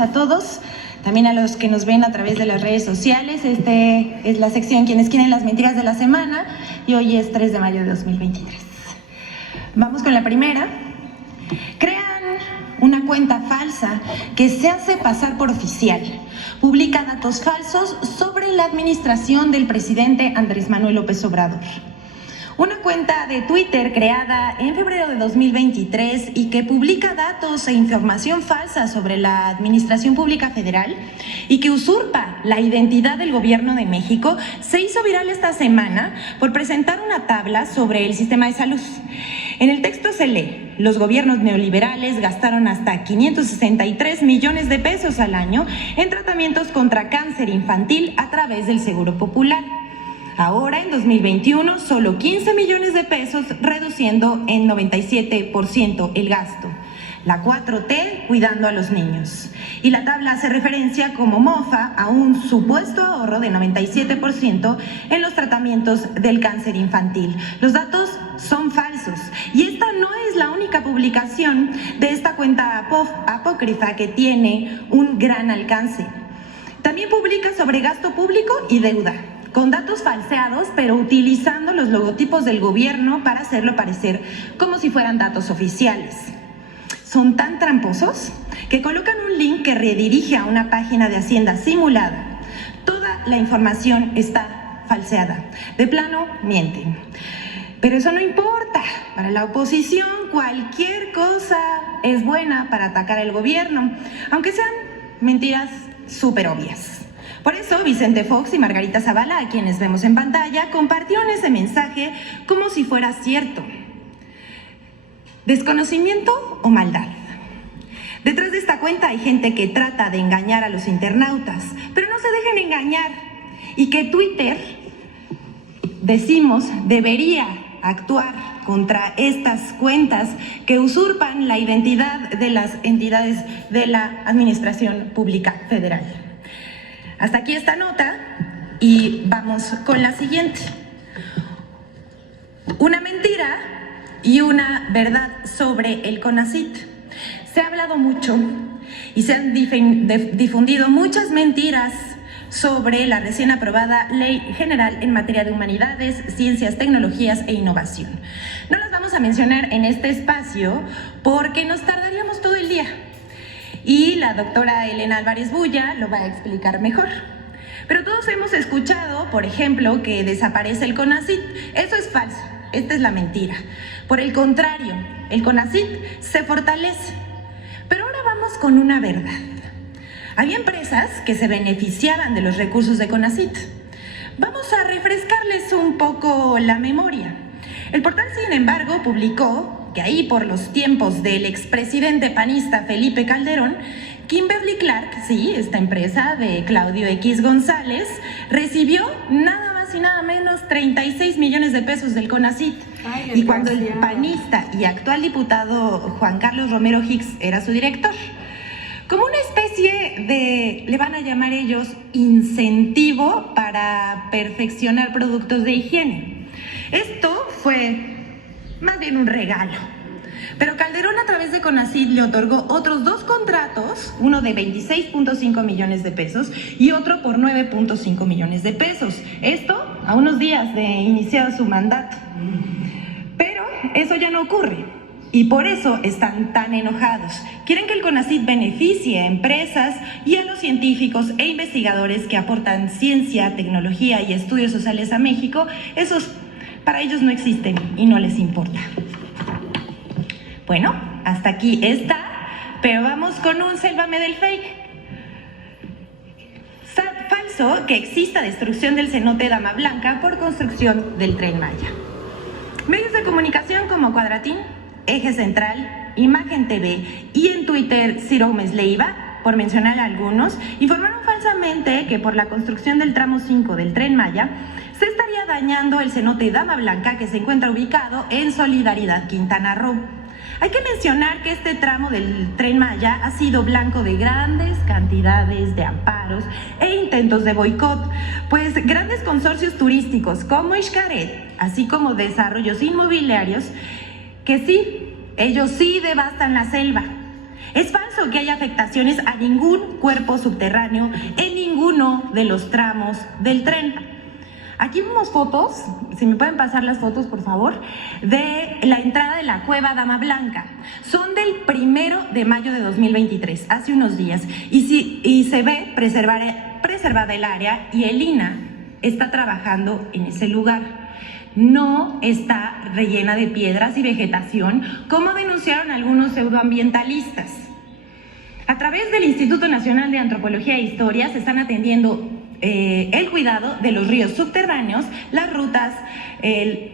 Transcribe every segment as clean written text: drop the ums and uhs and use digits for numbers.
a todos, también a los que nos ven a través de las redes sociales. Este es la sección Quienes quieren las mentiras de la semana y hoy es 3 de mayo de 2023. Vamos con la primera. Crean una cuenta falsa que se hace pasar por oficial. Publica datos falsos sobre la administración del presidente Andrés Manuel López Obrador. Una cuenta de Twitter creada en febrero de 2023 y que publica datos e información falsa sobre la Administración Pública Federal y que usurpa la identidad del Gobierno de México, se hizo viral esta semana por presentar una tabla sobre el sistema de salud. En el texto se lee: los gobiernos neoliberales gastaron hasta 563 millones de pesos al año en tratamientos contra cáncer infantil a través del Seguro Popular. Ahora, en 2021, solo 15 millones de pesos, reduciendo en 97% el gasto. La 4T cuidando a los niños. Y la tabla hace referencia como mofa a un supuesto ahorro de 97% en los tratamientos del cáncer infantil. Los datos son falsos y esta no es la única publicación de esta cuenta apócrifa que tiene un gran alcance. También publica sobre gasto público y deuda, con datos falseados, pero utilizando los logotipos del gobierno para hacerlo parecer como si fueran datos oficiales. Son tan tramposos que colocan un link que redirige a una página de Hacienda simulada. Toda la información está falseada. De plano, mienten. Pero eso no importa. Para la oposición, cualquier cosa es buena para atacar al gobierno, aunque sean mentiras súper obvias. Por eso, Vicente Fox y Margarita Zavala, a quienes vemos en pantalla, compartieron ese mensaje como si fuera cierto. ¿Desconocimiento o maldad? Detrás de esta cuenta hay gente que trata de engañar a los internautas, pero no se dejen engañar. Y que Twitter, decimos, debería actuar contra estas cuentas que usurpan la identidad de las entidades de la Administración Pública Federal. Hasta aquí esta nota y vamos con la siguiente. Una mentira y una verdad sobre el CONACYT. Se ha hablado mucho y se han difundido muchas mentiras sobre la recién aprobada Ley General en materia de humanidades, ciencias, tecnologías e innovación. No las vamos a mencionar en este espacio porque nos tardaríamos todo el día. Y la doctora Elena Álvarez Bulla lo va a explicar mejor. Pero todos hemos escuchado, por ejemplo, que desaparece el CONACYT. Eso es falso, esta es la mentira. Por el contrario, el CONACYT se fortalece. Pero ahora vamos con una verdad. Había empresas que se beneficiaban de los recursos de CONACYT. Vamos a refrescarles un poco la memoria. El portal, sin embargo, publicó que ahí por los tiempos del expresidente panista Felipe Calderón, Kimberly Clark, sí, esta empresa de Claudio X González, recibió nada más y nada menos 36 millones de pesos del CONACYT. Y cuando el panista y actual diputado Juan Carlos Romero Hicks era su director. Como una especie de, le van a llamar ellos, incentivo para perfeccionar productos de higiene. Esto fue más bien un regalo. Pero Calderón, a través de CONACYT, le otorgó otros 2 contratos, uno de 26.5 millones de pesos y otro por 9.5 millones de pesos. Esto a unos días de iniciado su mandato. Pero eso ya no ocurre y por eso están tan enojados. Quieren que el CONACYT beneficie a empresas y a los científicos e investigadores que aportan ciencia, tecnología y estudios sociales a México. Esos para ellos no existen y no les importa. Bueno, hasta aquí está, pero vamos con un sélvame del fake. Falso que exista destrucción del cenote Dama Blanca por construcción del Tren Maya. Medios de comunicación como Cuadratín, Eje Central, Imagen TV y en Twitter Ciro Gómez Leiva, por mencionar algunos, informaron falsamente que por la construcción del tramo 5 del Tren Maya se estaría dañando el cenote Dama Blanca, que se encuentra ubicado en Solidaridad, Quintana Roo. Hay que mencionar que este tramo del Tren Maya ha sido blanco de grandes cantidades de amparos e intentos de boicot, pues grandes consorcios turísticos como Xcaret, así como desarrollos inmobiliarios, que sí, ellos sí devastan la selva. Es falso que haya afectaciones a ningún cuerpo subterráneo en ninguno de los tramos del tren. Aquí vemos fotos, si me pueden pasar las fotos por favor, de la entrada de la cueva Dama Blanca. Son del 1 de mayo de 2023, hace unos días, y se ve preservada el área y el INAH está trabajando en ese lugar. No está rellena de piedras y vegetación, como denunciaron algunos pseudoambientalistas. A través del Instituto Nacional de Antropología e Historia se están atendiendo el cuidado de los ríos subterráneos, las rutas,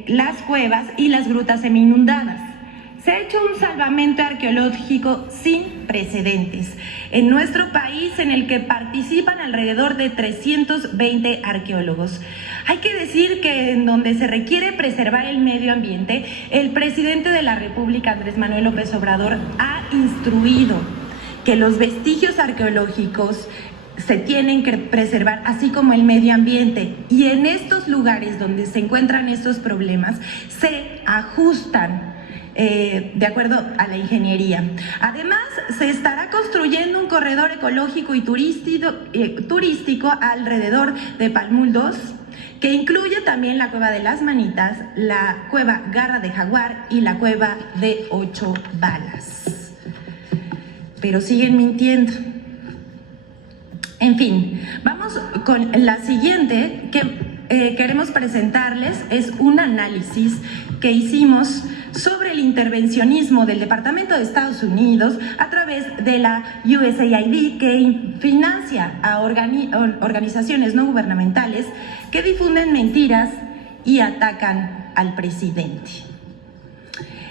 las cuevas y las grutas semi-inundadas. Se ha hecho un salvamento arqueológico sin precedentes en nuestro país, en el que participan alrededor de 320 arqueólogos. Hay que decir que en donde se requiere preservar el medio ambiente, el presidente de la República, Andrés Manuel López Obrador, ha instruido que los vestigios arqueológicos se tienen que preservar, así como el medio ambiente. Y en estos lugares donde se encuentran estos problemas, se ajustan de acuerdo a la ingeniería. Además, se estará construyendo un corredor ecológico y turístico alrededor de Palmul 2, que incluye también la Cueva de las Manitas, la Cueva Garra de Jaguar y la Cueva de 8 Balas. Pero siguen mintiendo. En fin, vamos con la siguiente que queremos presentarles. Es un análisis que hicimos sobre el intervencionismo del Departamento de Estados Unidos a través de la USAID, que financia a organizaciones no gubernamentales que difunden mentiras y atacan al presidente.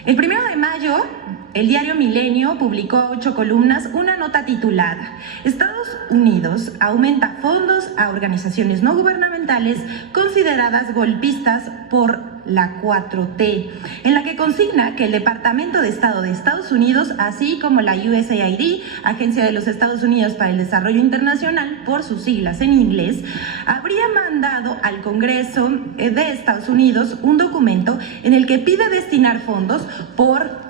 El 1 de mayo, el diario Milenio publicó 8 columnas, una nota titulada "Estados Unidos aumenta fondos a organizaciones no gubernamentales consideradas golpistas por la 4T", en la que consigna que el Departamento de Estado de Estados Unidos, así como la USAID, Agencia de los Estados Unidos para el Desarrollo Internacional, por sus siglas en inglés, habría mandado al Congreso de Estados Unidos un documento en el que pide destinar fondos por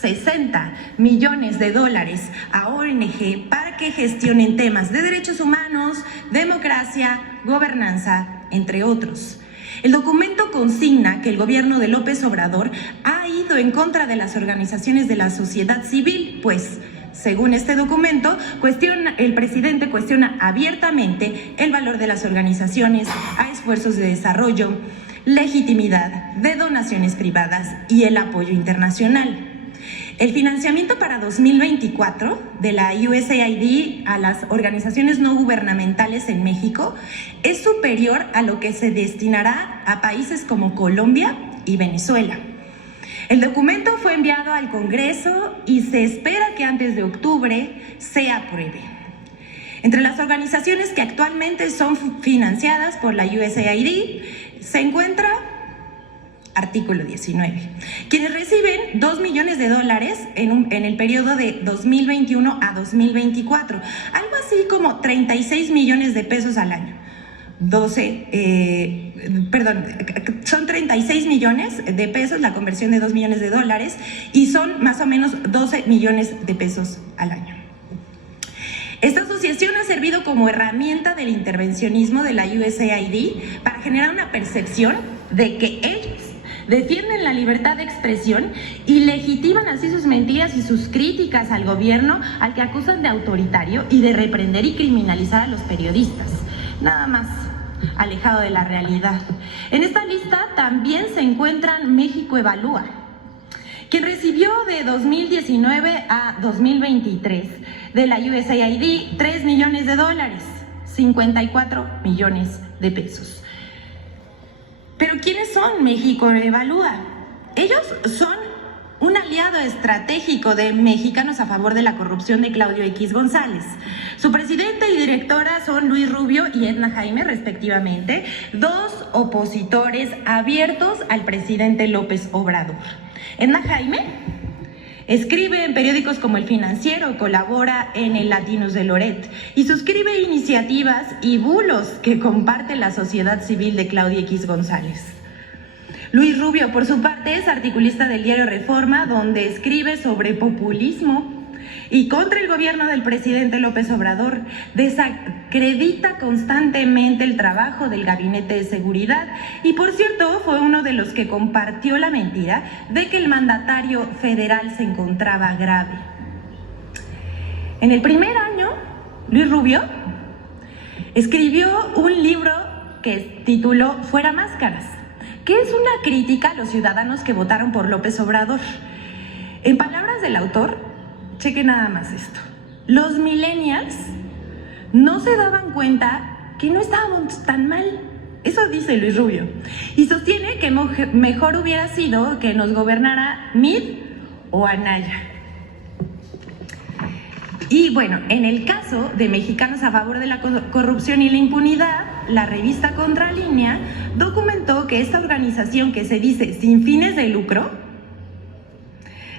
$60 millones a ONG para que gestionen temas de derechos humanos, democracia, gobernanza, entre otros. El documento consigna que el gobierno de López Obrador ha ido en contra de las organizaciones de la sociedad civil, pues, según este documento, el presidente cuestiona abiertamente el valor de las organizaciones a esfuerzos de desarrollo, legitimidad de donaciones privadas y el apoyo internacional. El financiamiento para 2024 de la USAID a las organizaciones no gubernamentales en México es superior a lo que se destinará a países como Colombia y Venezuela. El documento fue enviado al Congreso y se espera que antes de octubre se apruebe. Entre las organizaciones que actualmente son financiadas por la USAID se encuentra artículo 19, quienes reciben $2 millones en el periodo de 2021 a 2024, algo así como 36 millones de pesos al año. Son 36 millones de pesos la conversión de $2 millones, y son más o menos 12 millones de pesos al año. Esta asociación ha servido como herramienta del intervencionismo de la USAID para generar una percepción de que ellos defienden la libertad de expresión y legitiman así sus mentiras y sus críticas al gobierno, al que acusan de autoritario y de reprender y criminalizar a los periodistas. Nada más alejado de la realidad. En esta lista también se encuentran México Evalúa, quien recibió de 2019 a 2023 de la USAID $3 millones, 54 millones de pesos. Pero ¿quiénes son México Evalúa? Ellos son un aliado estratégico de Mexicanos a Favor de la Corrupción de Claudio X González. Su presidente y directora son Luis Rubio y Edna Jaime, respectivamente, dos opositores abiertos al presidente López Obrador. Edna Jaime escribe en periódicos como El Financiero, colabora en el Latinos de Loret y suscribe iniciativas y bulos que comparte la sociedad civil de Claudia X González. Luis Rubio, por su parte, es articulista del diario Reforma, donde escribe sobre populismo y contra el gobierno del presidente López Obrador, desacredita constantemente el trabajo del Gabinete de Seguridad y, por cierto, fue uno de los que compartió la mentira de que el mandatario federal se encontraba grave. En el primer año, Luis Rubio escribió un libro que tituló Fuera Máscaras, que es una crítica a los ciudadanos que votaron por López Obrador. En palabras del autor, cheque nada más esto: los millennials no se daban cuenta que no estábamos tan mal. Eso dice Luis Rubio. Y sostiene que mejor hubiera sido que nos gobernara Mid o Anaya. Y bueno, en el caso de Mexicanos a Favor de la Corrupción y la Impunidad, la revista Contralínea documentó que esta organización, que se dice sin fines de lucro,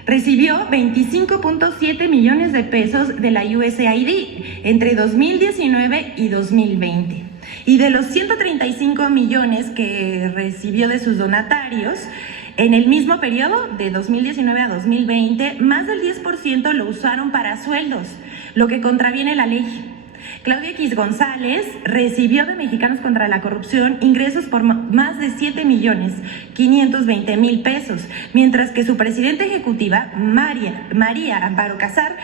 recibió 25.7 millones de pesos de la USAID entre 2019 y 2020. Y de los 135 millones que recibió de sus donatarios, en el mismo periodo, de 2019 a 2020, más del 10% lo usaron para sueldos, lo que contraviene la ley. Claudia X González recibió de Mexicanos contra la Corrupción ingresos por más de 7.520.000 pesos, mientras que su presidenta ejecutiva, María Amparo Casar,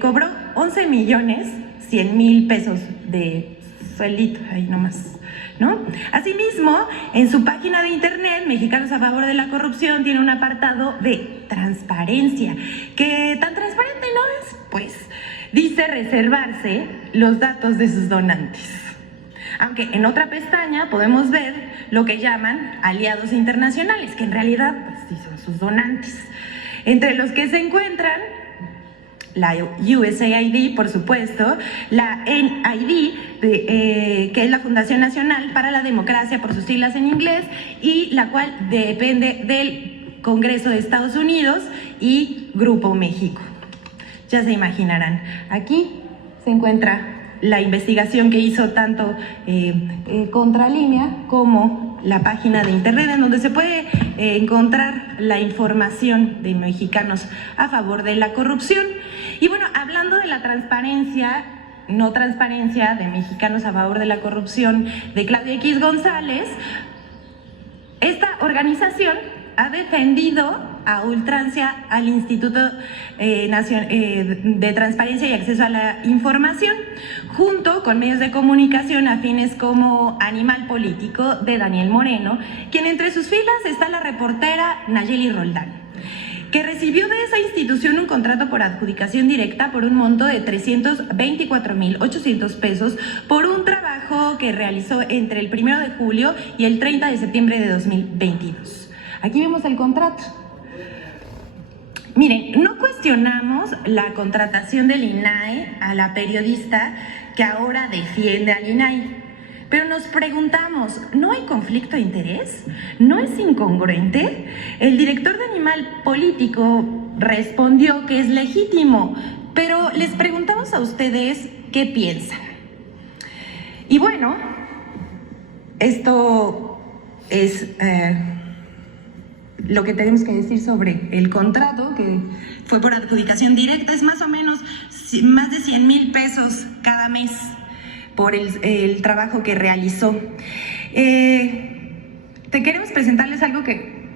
cobró 11.100.000 pesos de sueldito, ahí nomás, ¿no? Asimismo, en su página de internet, Mexicanos a Favor de la Corrupción tiene un apartado de transparencia, que tan transparente no es, pues dice reservarse los datos de sus donantes. Aunque en otra pestaña podemos ver lo que llaman aliados internacionales, que en realidad pues, sí son sus donantes, entre los que se encuentran la USAID, por supuesto, la NID, que es la Fundación Nacional para la Democracia, por sus siglas en inglés, y la cual depende del Congreso de Estados Unidos, y Grupo México. Ya se imaginarán, aquí se encuentra la investigación que hizo tanto Contralínea como la página de internet, en donde se puede encontrar la información de Mexicanos a Favor de la Corrupción. Y bueno, hablando de la transparencia, no transparencia de Mexicanos a Favor de la Corrupción de Claudia X González, esta organización ha defendido a ultrancia al Instituto de Transparencia y Acceso a la Información, junto con medios de comunicación afines como Animal Político de Daniel Moreno, quien entre sus filas está la reportera Nayeli Roldán, que recibió de esa institución un contrato por adjudicación directa por un monto de 324.800 pesos por un trabajo que realizó entre el 1 de julio y el 30 de septiembre de 2022. Aquí vemos el contrato. Miren, no cuestionamos la contratación del INAI a la periodista que ahora defiende al INAI, pero nos preguntamos, ¿no hay conflicto de interés? ¿No es incongruente? El director de Animal Político respondió que es legítimo, pero les preguntamos a ustedes qué piensan. Y bueno, esto es lo que tenemos que decir sobre el contrato, que fue por adjudicación directa. Es más o menos más de 100,000 pesos cada mes por el trabajo que realizó. Te queremos presentarles algo que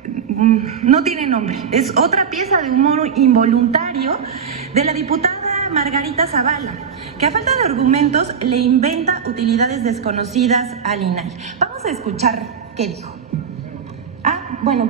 no tiene nombre. Es otra pieza de humor involuntario de la diputada Margarita Zavala, que a falta de argumentos le inventa utilidades desconocidas al INAI. Vamos a escuchar qué dijo. Bueno,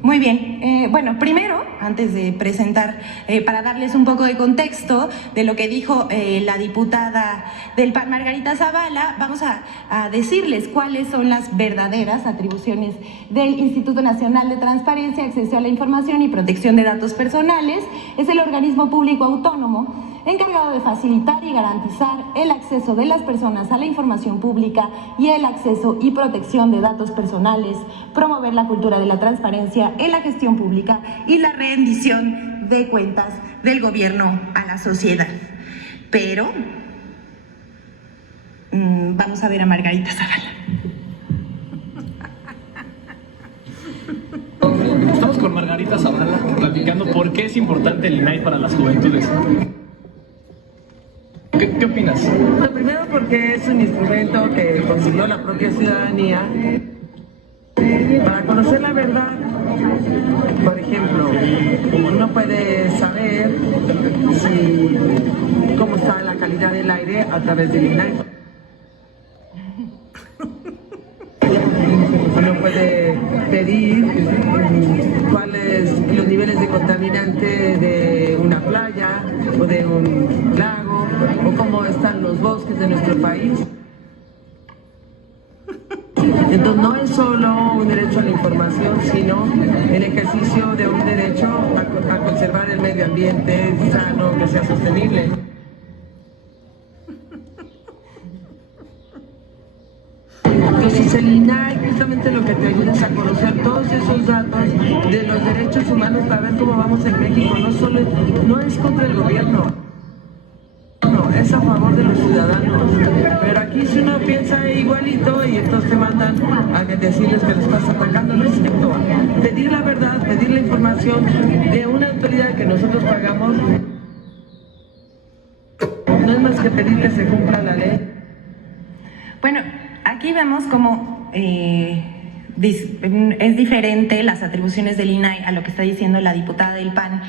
muy bien. Bueno, primero, antes de presentar, para darles un poco de contexto de lo que dijo la diputada del PAN, Margarita Zavala, vamos a decirles cuáles son las verdaderas atribuciones del Instituto Nacional de Transparencia, Acceso a la Información y Protección de Datos Personales. Es el organismo público autónomo encargado de facilitar y garantizar el acceso de las personas a la información pública y el acceso y protección de datos personales, promover la cultura de la transparencia en la gestión pública y la rendición de cuentas del gobierno a la sociedad. Pero vamos a ver a Margarita Zavala. Estamos con Margarita Zavala, platicando por qué es importante el INAI para las juventudes. ¿Qué opinas? Lo primero, porque es un instrumento que consiguió la propia ciudadanía para conocer la verdad. Por ejemplo, uno puede saber cómo está la calidad del aire a través del INAI. Uno puede pedir cuáles los niveles de contaminante de una playa o de un lago, o cómo están los bosques de nuestro país. Entonces no es solo un derecho a la información, sino el ejercicio de un derecho a conservar el medio ambiente sano, que sea sostenible. Entonces el INAI justamente lo que te ayuda es a conocer todos esos datos de los derechos humanos para ver cómo vamos en México. No es contra el gobierno, no, es a favor de los ciudadanos. Pero aquí si uno piensa igualito y entonces te mandan a decirles que les estás atacando, no es cierto. Pedir la verdad, pedir la información de una autoridad que nosotros pagamos, no es más que pedir que se cumpla la ley. Bueno, aquí vemos cómo es diferente las atribuciones del INAI a lo que está diciendo la diputada del PAN,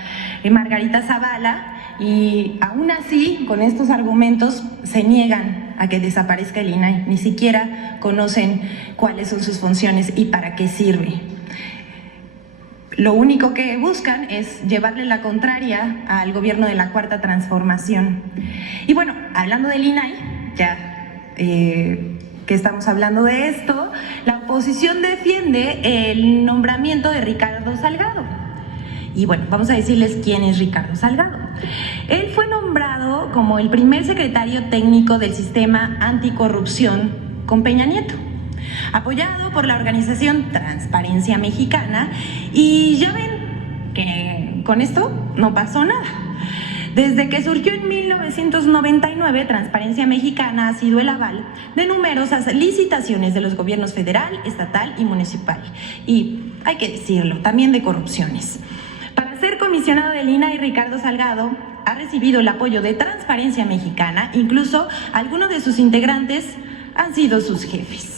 Margarita Zavala, y aún así, con estos argumentos, se niegan a que desaparezca el INAI, ni siquiera conocen cuáles son sus funciones y para qué sirve. Lo único que buscan es llevarle la contraria al gobierno de la Cuarta Transformación. Y bueno, hablando del INAI, ya que estamos hablando de esto, la oposición defiende el nombramiento de Ricardo Salgado. Y bueno, vamos a decirles quién es Ricardo Salgado. Él fue nombrado como el primer secretario técnico del sistema anticorrupción con Peña Nieto, apoyado por la organización Transparencia Mexicana, y ya ven que con esto no pasó nada. Desde que surgió en 1999, Transparencia Mexicana ha sido el aval de numerosas licitaciones de los gobiernos federal, estatal y municipal. Y hay que decirlo, también de corrupciones. Para ser comisionado del INAI, Ricardo Salgado ha recibido el apoyo de Transparencia Mexicana, incluso algunos de sus integrantes han sido sus jefes.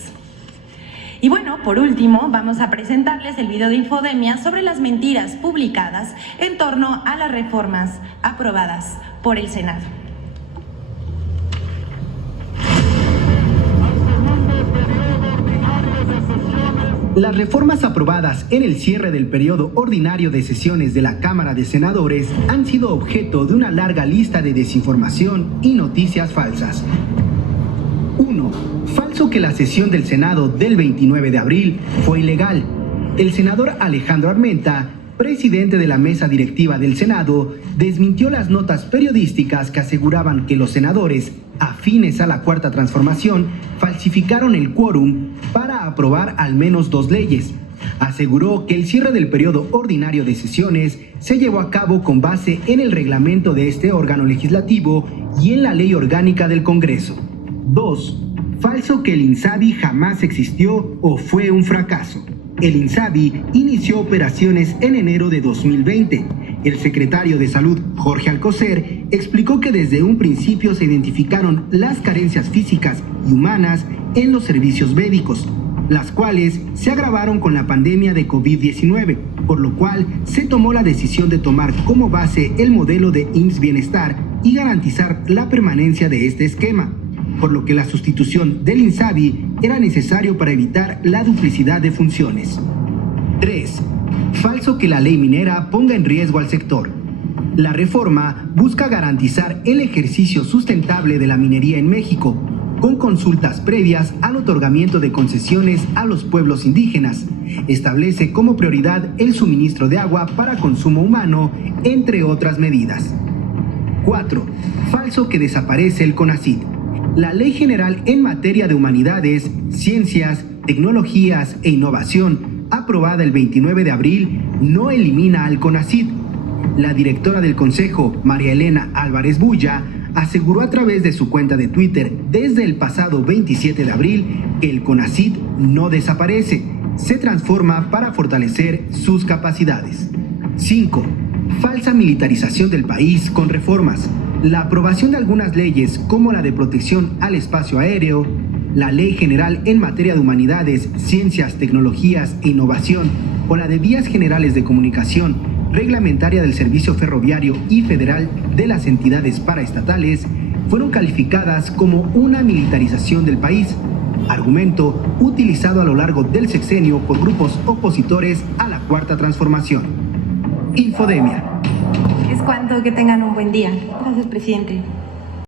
Y bueno, por último, vamos a presentarles el video de Infodemia sobre las mentiras publicadas en torno a las reformas aprobadas por el Senado. Las reformas aprobadas en el cierre del periodo ordinario de sesiones de la Cámara de Senadores han sido objeto de una larga lista de desinformación y noticias falsas. 1. Falso que la sesión del Senado del 29 de abril fue ilegal. El senador Alejandro Armenta, presidente de la mesa directiva del Senado, desmintió las notas periodísticas que aseguraban que los senadores afines a la Cuarta Transformación falsificaron el quórum para aprobar al menos 2 leyes. Aseguró que el cierre del periodo ordinario de sesiones se llevó a cabo con base en el reglamento de este órgano legislativo y en la ley orgánica del Congreso. 2. Falso que el INSABI jamás existió o fue un fracaso. El INSABI inició operaciones en enero de 2020. El secretario de Salud, Jorge Alcocer, explicó que desde un principio se identificaron las carencias físicas y humanas en los servicios médicos, las cuales se agravaron con la pandemia de COVID-19, por lo cual se tomó la decisión de tomar como base el modelo de IMSS Bienestar y garantizar la permanencia de este esquema, por lo que la sustitución del INSABI era necesario para evitar la duplicidad de funciones. 3. Falso que la ley minera ponga en riesgo al sector. La reforma busca garantizar el ejercicio sustentable de la minería en México, con consultas previas al otorgamiento de concesiones a los pueblos indígenas. Establece como prioridad el suministro de agua para consumo humano, entre otras medidas. 4. Falso que desaparece el CONACYT. La Ley General en materia de humanidades, ciencias, tecnologías e innovación, aprobada el 29 de abril, no elimina al CONACYT. La directora del Consejo, María Elena Álvarez Bulla, aseguró a través de su cuenta de Twitter desde el pasado 27 de abril que el CONACYT no desaparece, se transforma para fortalecer sus capacidades. 5. Falsa militarización del país con reformas. La aprobación de algunas leyes como la de protección al espacio aéreo, la Ley General en materia de humanidades, ciencias, tecnologías e innovación o la de vías generales de comunicación, reglamentaria del servicio ferroviario y federal de las entidades paraestatales, fueron calificadas como una militarización del país, argumento utilizado a lo largo del sexenio por grupos opositores a la Cuarta Transformación. Infodemia. Es cuanto, que tengan un buen día. Gracias, presidente.